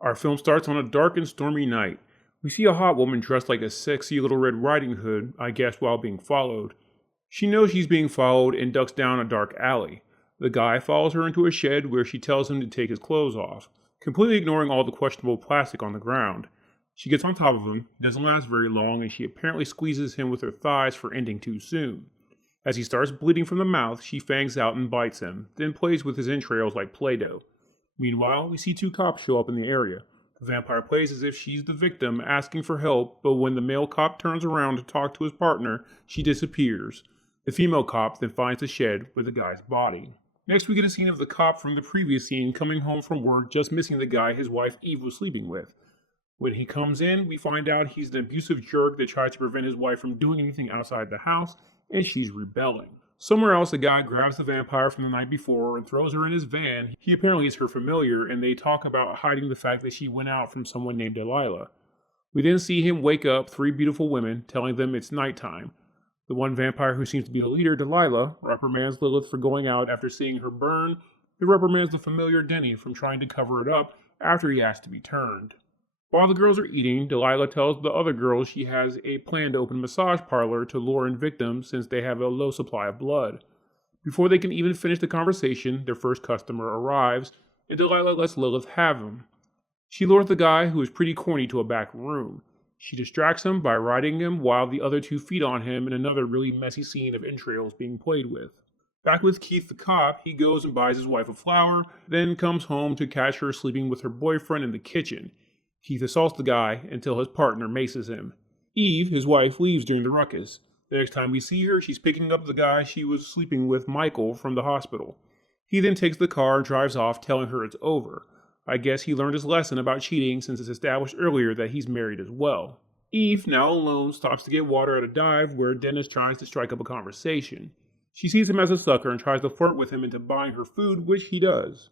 Our film starts on a dark and stormy night. We see a hot woman dressed like a sexy little Red Riding Hood, I guess while being followed. She knows she's being followed and ducks down a dark alley. The guy follows her into a shed where she tells him to take his clothes off, completely ignoring all the questionable plastic on the ground. She gets on top of him, it doesn't last very long, and she apparently squeezes him with her thighs for ending too soon. As he starts bleeding from the mouth, she fangs out and bites him, then plays with his entrails like Play-Doh. Meanwhile, we see two cops show up in the area. The vampire plays as if she's the victim, asking for help, but when the male cop turns around to talk to his partner, she disappears. The female cop then finds the shed with the guy's body. Next, we get a scene of the cop from the previous scene coming home from work, just missing the guy his wife Eve was sleeping with. When he comes in, we find out he's an abusive jerk that tries to prevent his wife from doing anything outside the house, and she's rebelling. Somewhere else, a guy grabs the vampire from the night before and throws her in his van. He apparently is her familiar, and they talk about hiding the fact that she went out from someone named Delilah. We then see him wake up three beautiful women, telling them it's nighttime. The one vampire who seems to be the leader, Delilah, reprimands Lilith for going out after seeing her burn. He reprimands the familiar Denny from trying to cover it up after he asked to be turned. While the girls are eating, Delilah tells the other girls she has a plan to open a massage parlor to lure in victims since they have a low supply of blood. Before they can even finish the conversation, their first customer arrives, and Delilah lets Lilith have him. She lures the guy, who is pretty corny, to a back room. She distracts him by riding him while the other two feed on him in another really messy scene of entrails being played with. Back with Keith the cop, he goes and buys his wife a flower, then comes home to catch her sleeping with her boyfriend in the kitchen. Keith assaults the guy until his partner maces him. Eve, his wife, leaves during the ruckus. The next time we see her, she's picking up the guy she was sleeping with, Michael, from the hospital. He then takes the car and drives off, telling her it's over. I guess he learned his lesson about cheating since it's established earlier that he's married as well. Eve, now alone, stops to get water at a dive where Dennis tries to strike up a conversation. She sees him as a sucker and tries to flirt with him into buying her food, which he does.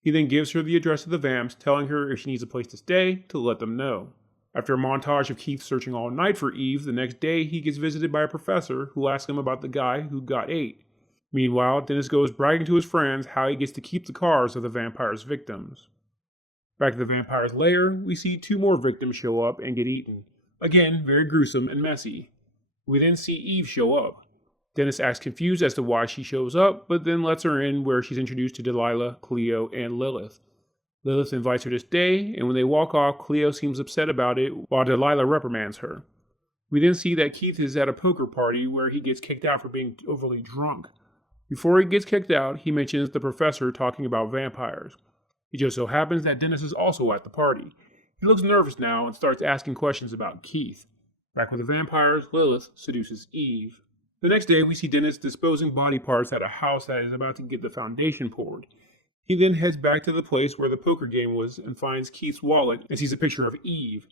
He then gives her the address of the Vampz, telling her if she needs a place to stay, to let them know. After a montage of Keith searching all night for Eve, the next day he gets visited by a professor who asks him about the guy who got ate. Meanwhile, Dennis goes bragging to his friends how he gets to keep the cars of the vampire's victims. Back at the vampire's lair, we see two more victims show up and get eaten. Again, very gruesome and messy. We then see Eve show up. Dennis acts confused as to why she shows up, but then lets her in where she's introduced to Delilah, Cleo, and Lilith. Lilith invites her to stay, and when they walk off, Cleo seems upset about it while Delilah reprimands her. We then see that Keith is at a poker party where he gets kicked out for being overly drunk. Before he gets kicked out, he mentions the professor talking about vampires. It just so happens that Dennis is also at the party. He looks nervous now and starts asking questions about Keith. Back with the vampires, Lilith seduces Eve. The next day, we see Dennis disposing body parts at a house that is about to get the foundation poured. He then heads back to the place where the poker game was and finds Keith's wallet and sees a picture of Eve.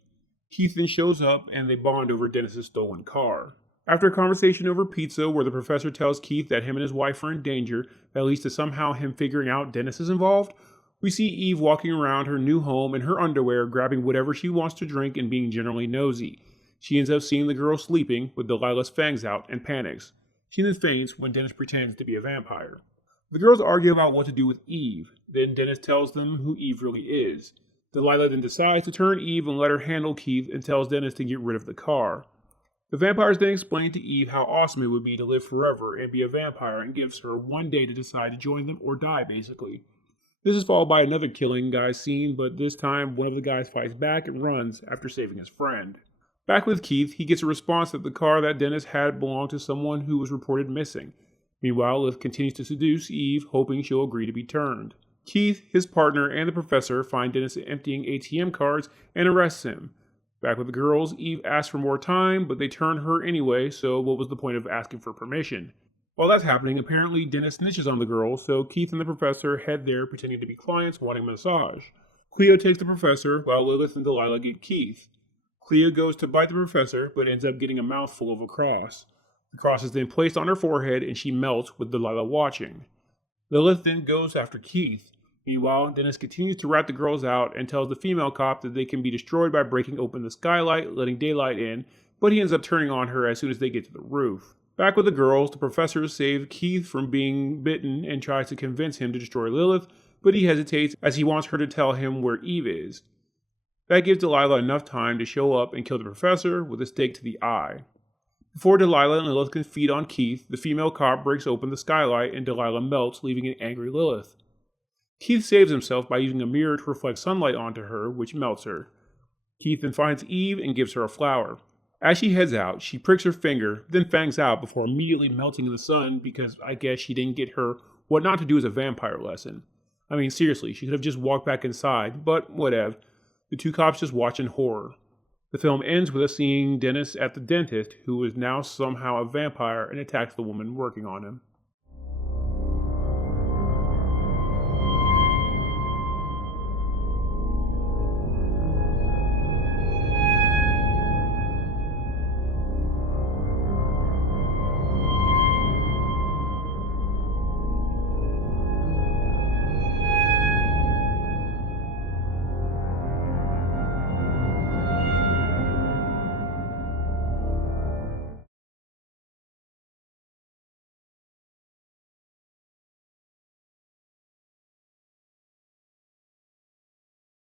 Keith then shows up and they bond over Dennis's stolen car. After a conversation over pizza where the professor tells Keith that him and his wife are in danger, that leads to somehow him figuring out Dennis is involved, we see Eve walking around her new home in her underwear, grabbing whatever she wants to drink and being generally nosy. She ends up seeing the girl sleeping with Delilah's fangs out and panics. She then faints when Dennis pretends to be a vampire. The girls argue about what to do with Eve. Then Dennis tells them who Eve really is. Delilah then decides to turn Eve and let her handle Keith and tells Dennis to get rid of the car. The vampires then explain to Eve how awesome it would be to live forever and be a vampire and gives her one day to decide to join them or die, basically. This is followed by another killing guy scene, but this time one of the guys fights back and runs after saving his friend. Back with Keith, he gets a response that the car that Dennis had belonged to someone who was reported missing. Meanwhile, Lilith continues to seduce Eve, hoping she'll agree to be turned. Keith, his partner, and the professor find Dennis emptying ATM cards and arrests him. Back with the girls, Eve asks for more time, but they turn her anyway, so what was the point of asking for permission? While that's happening, apparently Dennis snitches on the girls, so Keith and the professor head there pretending to be clients wanting a massage. Cleo takes the professor, while Lilith and Delilah get Keith. Cleo goes to bite the professor, but ends up getting a mouthful of a cross. The cross is then placed on her forehead, and she melts with Delilah watching. Lilith then goes after Keith. Meanwhile, Dennis continues to rat the girls out and tells the female cop that they can be destroyed by breaking open the skylight, letting daylight in, but he ends up turning on her as soon as they get to the roof. Back with the girls, the professor saves Keith from being bitten and tries to convince him to destroy Lilith, but he hesitates as he wants her to tell him where Eve is. That gives Delilah enough time to show up and kill the professor with a stake to the eye. Before Delilah and Lilith can feed on Keith, the female cop breaks open the skylight and Delilah melts, leaving an angry Lilith. Keith saves himself by using a mirror to reflect sunlight onto her, which melts her. Keith then finds Eve and gives her a flower. As she heads out, she pricks her finger, then fangs out before immediately melting in the sun because I guess she didn't get her what not to do as a vampire lesson. I mean, seriously, she could have just walked back inside, but whatever. The two cops just watch in horror. The film ends with us seeing Dennis at the dentist, who is now somehow a vampire and attacks the woman working on him.